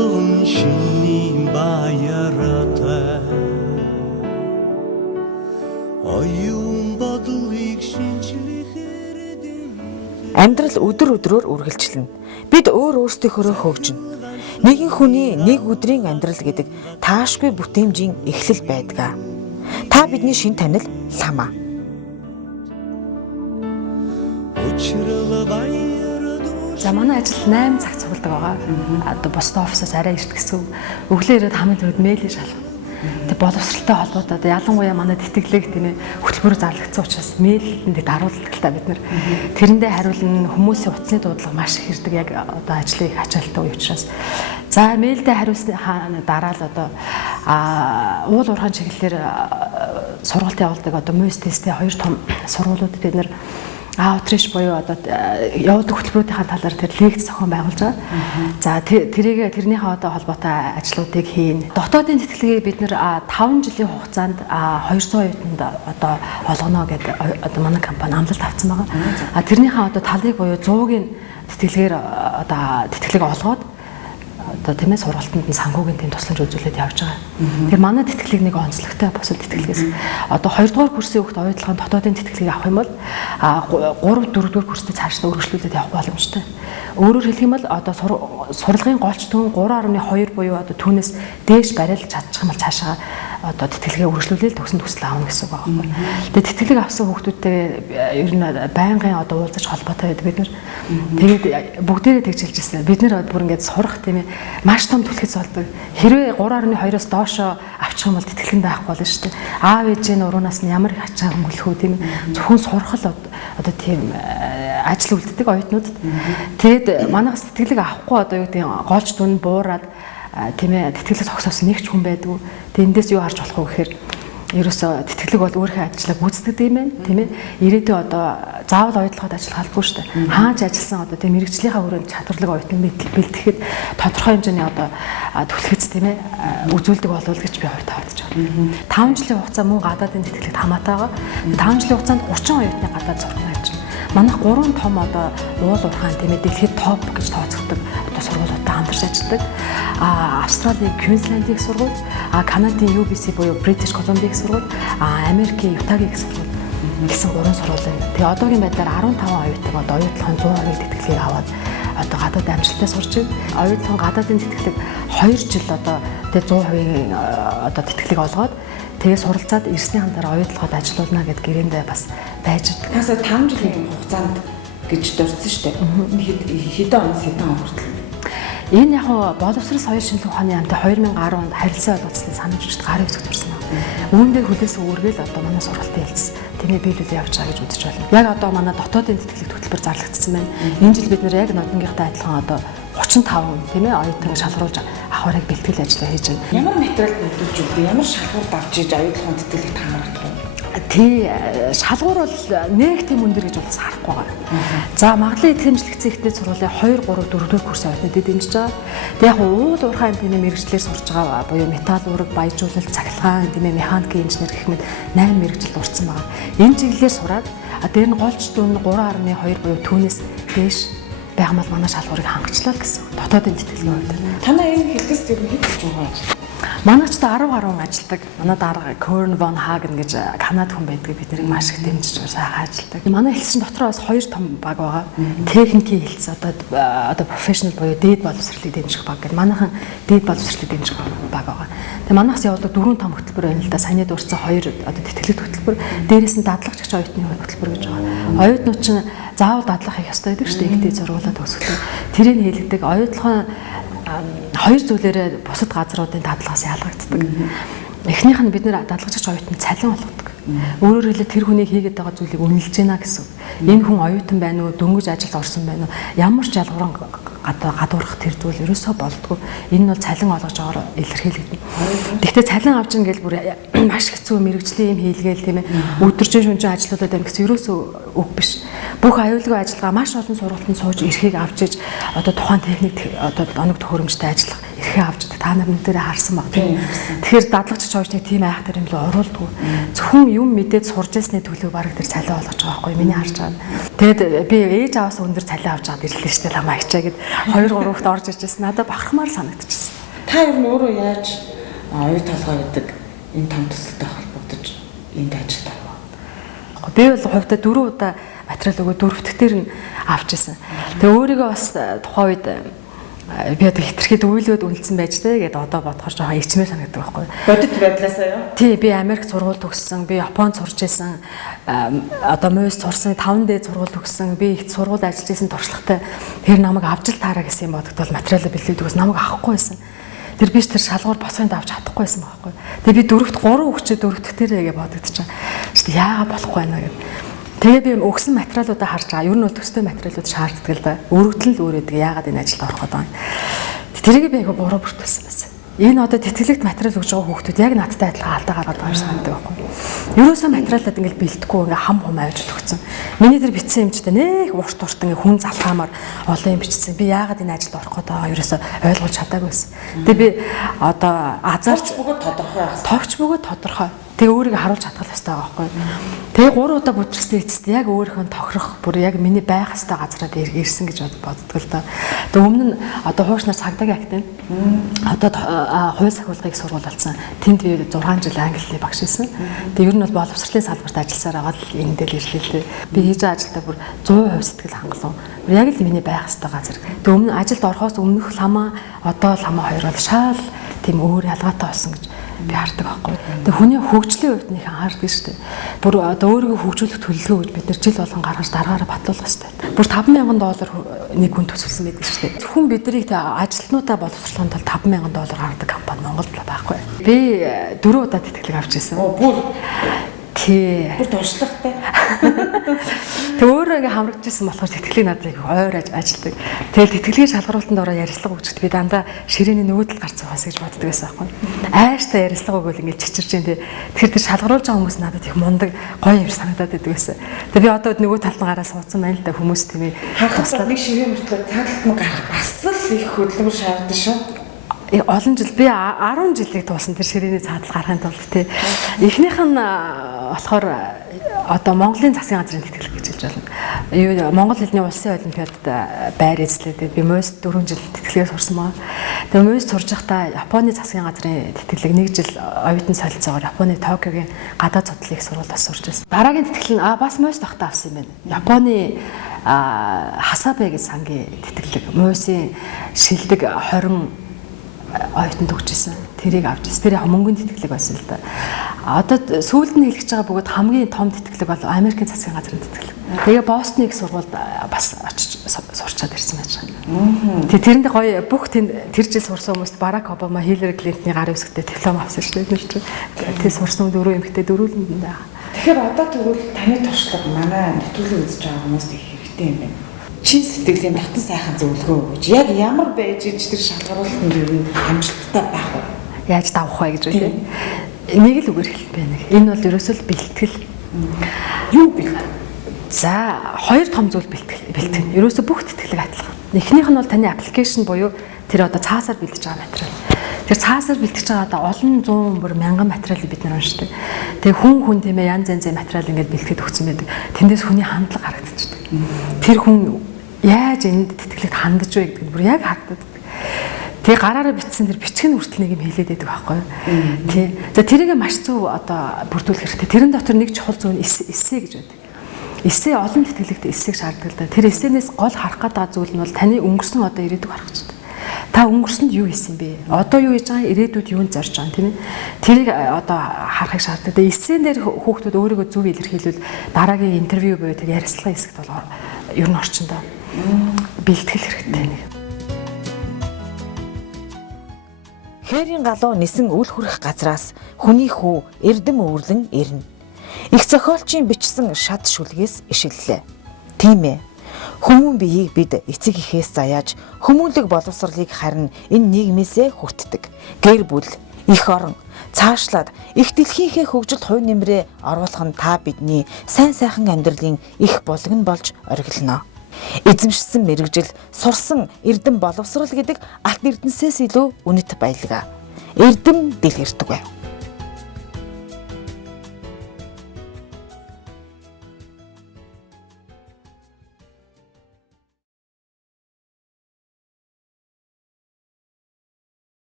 болгон шинийн баяратай оюун бодлогыг шинжлэхээр Амьдрал өдөр өдрөөр үргэлжлэнэ. Бид өөрсдийнхөө хөгжинэ. Нэгэн хүний нэг өдрийн амьдрал гэдэг таашгүй бүтээмжийн эхлэл байдаг. Та бидний шин танил Лама. За манай ажилд 8 цаг цугладаг байгаа. Одоо бусдын офисоос арай ирт гэсэн. Өглөө ирээд хамгийн түрүүд мэйлээ шалгав. Тэг боловсралтай холбоотой ялангуяа манай тэтгэлэг тийм ээ хөтөлбөр зарлагдсан учраас мэйлэнд даруулдаг л та бид нар. Тэрэндээ хариулна хүмүүсийн утасны дуудлага маш их ирдэг яг одоо ажлын их ачаалттай үе учраас. За мэйлдээ хариулсны дараа л одоо уул уурхайн чиглэлээр сургалт явуулдаг одоо МОС тесттэй 2 том сургуулиуд бид нар аутриш буюу одоо явуулдаг хөтөлбөрүүдийн талаар тэр лекц зохион байгуулж байгаа. За тэрнийхээ одоо холбоотой ажлуудыг хийн. Дотоодын тэтгэлгийг бид нэр 5 жилийн хугацаанд 200 оюутанд одоо олгоно гэдэг одоо манай компани амлалт авсан байгаа. Тэрнийхээ одоо талыг буюу 100-ийн тэтгэлгээр одоо тэтгэлэг олгоод одоо тийм ээ сургалтанд нь санхүүгийн тийм тусламж үзүүлээд явж байгаа. Тэр манай тэтгэлэг нэг онцлогтой бусад тэтгэлгээс одоо 2 дугаар курсын хүүхд оюутлахын дотоодын тэтгэлгийг авах юм бол 3 4 дугаар курстэй цаашдаа үргэлжлүүлээд явах боломжтой. Өөрөөр хэлэх юм бол одоо сурлагын голч түн 3.2 буюу одоо түүнээс дээш бариулж чадчих юм бол цаашаа одоо тэтгэлгээ үргэлжлүүлээд төгсөн төсөл аавна гэсэн үг байна. Тэгээд тэтгэлэг авсан хүүхдүүдтэй ер нь байнгын одоо уулзаж холбоотой байдаг бид нар. Тэгээд бүгдээрээ тэгж хэлж ирсэн. Бид нар бүр ингээд сурах тийм ээ маш том түлхэц болдог. Хэрвээ 3.2-оос доошоо авчих юм бол тэтгэлгэнд байхгүй болно шүү дээ. Аав ээжийн уруугаас нь ямар их ачаа хөнгөлөх үү тийм ээ. Зөвхөн сурах л одоо тийм ажил үлддэг оюутнуудад. Тэгээд манайхаас тэтгэлэг авахгүй одоо юу гэдэг голч дүн буураад тийм ээ тэтгэлэг зогсоосон нэг ч хүн байдгүй. Тэгээд эндээс юу харж болох вэ гэхээр ерөөсө тэтгэлэг бол өөрийнхөө ажлаа гүйцэтгэдэг юм байна тийм ээ. Ирээдүйн одоо заавал оюутлахад ажиллах албагүй шүү дээ. Хааж ажилласан одоо тийм мэрэгжлийнхаа хүрээнд чадварлаг оюутан бэлтгэхэд тодорхой хэмжээний одоо түлхэц тийм ээ үзүүлдэг болов уу гэж би хувьдаа бодож байна. 5 жилийн хугацаа мөн гадаадын тэтгэлэгт хамаатай байгаа. 5 жилийн хугацаанд 30 оюутны гадаад сурна гэж. Манайх 3 том одоо уул уурхайн тийм ээ дэлхийд топ гэж тооцогддог одоо сургуулиудтай хамтарч ажилладаг. Австралийн Квинслендийн сургууль, Канадын UBC буюу British Columbia сургууль, Америкийн Utah-гийн сургууль гэсэн 3 сургууль байна. Тэгээ одоогийн байдлаар 15 оюутан одоо оюутлахын 100% тэтгэлгийг аваад одоо гадаад амжилттай сурч байна. Оюутлахын гадаадын тэтгэлэг 2 жил одоо тэгээ 100% одоо тэтгэлэг олгоод тэгээ суралцаад ирснийхэн дараа оюутлахад ажиллаулна гэд гэрэндээ бас байж байгаа. Хасаа 5 жилийн хугацаанд гэж дурдсан шүү дээ. Хэдэн он хүртэл. Энэ яг боловсрол соёл шинжилгээ ухааны яамтай 2010 онд харилцаа олгоцлын санамж жижиг гарын хэсэгт орсон байна. Үүндээ хүлээс үүргээл одоо манай сургалтын хэлсэн. Тэмээ биелүүл явж байгаа гэж үзэж байна. Яг одоо манай дотоодын тэтгэлэг хөтөлбөр зарлагдсан байна. Энэ жил бид нэр яг нодонгийнхтай адилхан одоо 35 тийм ээ оюутан шалгаруулж авахыг бэлтгэл ажиллаа хийж байна. Ямар материал бодож өгдөө? Ямар шалгуулт авч иж оюутлахын тэтгэлэгт хамрагдах вэ? Тий шалгуур бол нэг тийм өндөр гэж бол харахгүй байгаа. За магадлал идэвхжлэгцэн ихтэй сургуулийн 2 3 4 дугаар курс оюутнуудад дэмжиж байгаа. Тэг яг уул уурхайн тийм мэрэгчлэр сурж байгаа буюу металл уураг, баяжуулалт, цахилгаан, тийм механикийн инженер гэх мэт 8 мэрэгжил урдсан байгаа. Энэ чиглэлээр сураад дээр нь голч дүн 3.2 буюу түүнээс дээш байх юм бол манай шалгуурыг хангацлаа гэсэн. Дотоодын тэтгэлгийн хувьд. Танаа энэ хэлтэс зөв хэд гэж байгаа? Манайч та 10 гаруй ажилладаг. Манай дарга Корн Вон Хаген гэж Канад хүн байдаг. Бид нарыг маш их дэмжиж сайхан ажилладаг. Манай хэлсэн дотроо бас 2 том баг байгаа. Техникийн хэлс одоо профешнл буюу дээд боловсролыг дэмжих баг гэдэг. Манайхан дээд боловсролыг дэмжих баг байгаа. Тэгээ манайхаас явуулдаг 4 том хөтөлбөр байна л да. Саяны дурдсан 2 одоо тэтгэлэг хөтөлбөр, дээрээс нь дадлагч оюутны хөтөлбөр гэж байгаа. Оюутнууд чинь заавал дадлах хийх ёстой байдаг шүү дээ. Ихтэй зургуулаад өсгөлөө. Тэрийг хэлэгдэг оюутлахын 2 зүйлээрээ бусад газруудын дадлагаас ялгагддаг. Эхнийх нь бид нэр дадлагч оюутан цалин олгодог. Өөрөөр хэлбэл тэр хүний хийгээд байгаа зүйлийг үнэлж байна гэсэн. Энэ хүн оюутан байна уу, дөнгөж ажилд орсон байна уу, ямар ч ялгууран гадуурх тэр зүйл ерөөсөө болдгоо. Энэ нь бол цалин олгож байгаагаар илэрхийлэгдэнэ. Гэхдээ цалин авч ингээл бүр маш хэцүү мэрэгжлийн юм хийлгээл тийм ээ. Өдөржин шөнөжин ажиллаулаад байна гэсэн ерөөсөө үг биш. Бүх аюулгүй ажиллагаа маш олон сургалтанд сууж эрхийг авч иж одоо тухайн техник одоо оног төхөөрөмжтэй ажиллах эрхээ авч та нар нэг дээрээ харсан баг тийм. Тэгэхээр дадлагч оюутныг тийм айхтар юм л оруулдгүй. Зөвхөн юм мэдээд сурж ясны төлөө баг тэр цалин олгож байгаа байхгүй миний харж байгаа. Тэгэд би ээж аваас өндөр цалин авч аваад ирлээ шүү дээ ламаа хичээгээд 2 3 хүүхд орж ирж байсан. Надад бахархмаар санагдчихсан. Та ер нь өөрөө яаж оюу толгой гэдэг энэ том төсөлтэй холбогдож энд ажилд оров? Би бол хувьдаа 4 удаа материал өгөө дөрөвдөгтөр нь авч ирсэн. Тэгээ өөрийгөө бас тухайн үед би одоо хитрхэд үйлөөд үлдсэн байж тээ гэдээ одоо бодохоор жоохон ичмээр санагддаг байхгүй. Бодит байдлаасаа юу? Тий, би Америкт сургууль төгссөн, би Японд сурч байсан. Одоо МУС сурсан, 5D сургууль төгссөн, би ихт сургууль ажиллаж байсан туршлагатай. Тэр намайг авч ил таараа гэсэн юм бодогдвол материалаа бэлдээдгээс намайг авахгүй байсан. Тэр биш тэр шалгуур босгонд авч чадахгүй байсан байхгүй. Тэгээ би 3 өгчөө дөрөвдөгтөрөө гэж бодогдчихаа. Чи яагаад болохгүй байна гэв. Тэгээ би өгсөн материалуудаа харж байгаа. Ер нь бол төстэй материалууд шаарддаг л да. Өргөдөл өөрөөдөг яагаад энэ ажилд орох гэдэг юм. Тэрийг би айгу буруу бүртгүүлсэн байсан. Энэ одоо тэтгэлэгт материал өгж байгаа хүүхдүүд яг надтай адилхан алдаа гаргаад байгаа юм санагдав байхгүй. Ерөөсөө материалаад ингээл бэлдэхгүй ингээ хам хум авч өгсөн. Миний тэр бичсэн юм ч гэдэг нэг урт ингээ хүн залхаамаар олон юм бичсэн. Би яагаад энэ ажилд орох гэдэг байгаа ерөөсөө ойлгуулж чадаагүй байсан. Тэгээ би одоо азарч бөгөөд тодорхой байх. товч бөгөөд тодорхой. Тэгээ өөрийгөө харуулж чадах хэрэгтэй байгаа байхгүй. Тэгээ 3 удаа бүтрэгсний эцэст яг өөрийнхөө тохирох бүр яг миний байх хэвээр газараад ирсэн гэж боддог л да. Тэгээ өмнө нь одоо хуучнаар цагдаагийн актын одоо хууль сахиулгыг сургууль болсон. Тэнд би 6 жил англи багш байсан. Тэгээ ер нь бол боловсролын салбарт ажилласаар байгаа л энэ дээр ирлээ л дээ. Би хийж байгаа ажилдаа бүр 100% сэтгэл хангалуун. Яг л миний байх хэвээр газар. Тэгээ өмнө ажилд орохоос өмнөх ламаа одоо ламаа хоёр бол шал тийм өөр ялгаатай болсон гэж би хардаг байхгүй. Тэгээ хүний хөгжлийн хувьд нэг анхаардаг шүү дээ. Бүр одоо өөрийгөө хөгжүүлэх төлөвлөгөө гэж бид нэр жил болгон гаргаж дараагаараа батлуулах хэрэгтэй. Бүр $5,000 нэг хүн төсөлсөн байдаг шүү дээ. Хүн биднийг ажилтнуудаа боловсруулахын тулд $5,000 гаргадаг компани Монголд байхгүй. Би 4 удаа тэтгэлэг авч ирсэн. Бүр тий. Бүр туршлагатай. Тэг өөрөө ингээ хамрагдчихсан болохоор тэтгэлэг надад ойр ажилдаг. Тэгэл тэтгэлгийн шалгаруултанд ороо ярилцлага өгчөд би дандаа ширээний нөгөө тал гарцсан хаас гэж боддог байсан байхгүй. Ааштай ярилцлага өгвөл ингээ чичирж дээ. Тэгэхээр тэр шалгаруулж байгаа хүмүүс надад их мундаг гоё юм санагдаад байдаг байсан. Тэг би одоо нөгөө талд гараа суудсан байна л да хүмүүс тийм ээ. Хахаслаа нэг ширээ мөртлөө талд нь гарах бас л их хөдөлмөр шаардсан шүү. Олон жил би 10 жилийг туулсан тэр ширээний цаадал гарахын тулд тий. Эхнийх нь болохоор одоо Монголын засгийн газрын тэтгэлэг гэж хэлж байна. Монгол хэлний улсын олимпиадад байр эзлээд би МУС 4 жил тэтгэлгээ сурсан маа. Тэгээ МУС сурж байхдаа Японы засгийн газрын тэтгэлэг 1 жил оюутан солилцоогоор Японы Токиогийн гадаад судлалын сургуулиас сурч байсан. Дараагийн тэтгэл нь бас МУС тогтоо авсан юм байна. Японы Хасабе гэж сангийн тэтгэлэг МУС-ийн шилдэг 20 оюутанд өгчээсэн. Тэрийг авч ирсэн. Тэр яг мөнгөний тэтгэлэг байсан л да. Одоо сүүлд нь хэлчихэж байгаа бөгөөд хамгийн том тэтгэлэг бол Америкийн засгийн газрын тэтгэлэг. Тэгээ Бостоныг сургуульд бас очиж сурчаад ирсэн байж байгаа. Тэгээ тэрэнд гоё бүх тэр жил сурсан хүмүүст Барак Обама, Хиллари Клинтоны гарын үсгтээ диплом авсан шүү дээ. Тэр сурсан 4 эмэгтэй дөрүүлэнд байгаа. Тэгэхээр одоо тэгвэл таны туршлага манай нэвтрүүлэг үзэж байгаа хүмүүст их хэрэгтэй юм байна. Чин сэтгэлийн татан сайхан зөвлөгөө өгч яг ямар байж иж тэр шалгаруулалтанд ер нь амжилттай байх вэ? Яаж давах вэ гэж үү? Нэг л үгээр хэлбэ нэг. Энэ бол ерөөсөө л бэлтгэл. Юу бэлтгэл? За, 2 том зүйл бэлтгэл. Ерөөсөө бүх тэтгэлэг адилхан. Эхнийх нь бол таны аппликейшн буюу тэр одоо цаасаар бэлдэж байгаа материал. Тэр цаасаар бэлтгэж байгаадаа олон зуун бүр мянган материалыг бид нар уншдаг. Тэгээ хүн тийм ээ янз янзын материал ингээд бэлтгэж өгсөн байдаг. Тэндээс хүний хандлага харагдчихдаг. Тэр хүн яаж энд тэтгэлэгт хандаж вэ гэдэг нь бүр яг харагдаад. Тэгээ гараараа бичсэн тэр бичгэн хүртэл нэг юм хэлээд байдаг байхгүй юу? Тий. За тэрийг маш зөв одоо бүрдүүлэх хэрэгтэй. Тэрэн дотор нэг чухал зүйл нь эссе гэж байдаг. Эссе олон тэтгэлэгт эссег шаарддаг л да. Тэр эссенээс гол харах гэдэг зүйл нь бол таны өнгөрсөн одоо ирээдүг харах хэрэгтэй. Та өнгөрсөнд юу хийсэн бэ? Одоо юу хийж байгаа? Ирээдүйд юунд зорж байгаа юм тийм ээ? Тэрийг одоо харахыг шаарддаг. Тэгээ эссен дээр хүүхдүүд өөрийгөө зөв илэрхийлвэл дараагийн интервью буюу тэр ярилцлагын хэсэгт бол ер нь орчиндоо бэлтгэл хэрэгтэй нэг. Хээрийн галуу нисэн үл хүрэх газраас хүний хүү эрдэм өвөрлөн ирнэ. Их зохиолчийн бичсэн шат шүлгээс ишиллээ. Тийм ээ. Хүмүүн биеийг бид эцэг эхээс заяаж хүмүүнлэг боловсролыг харин энэ нийгмээсээ хүртдэг. Гэр бүл, эх орон цаашлаад их дэлхийнхээ хөгжилд хувь нэмрээ оруулах нь та бидний сайн сайхан амьдралын их булган болж оргилно. Эзэмшсэн мэрэгжил, сурсан эрдэм боловсрол гэдэг алт эрдэнсээс илүү үнэт баялаг. Эрдэм дэлгэрдэг бай.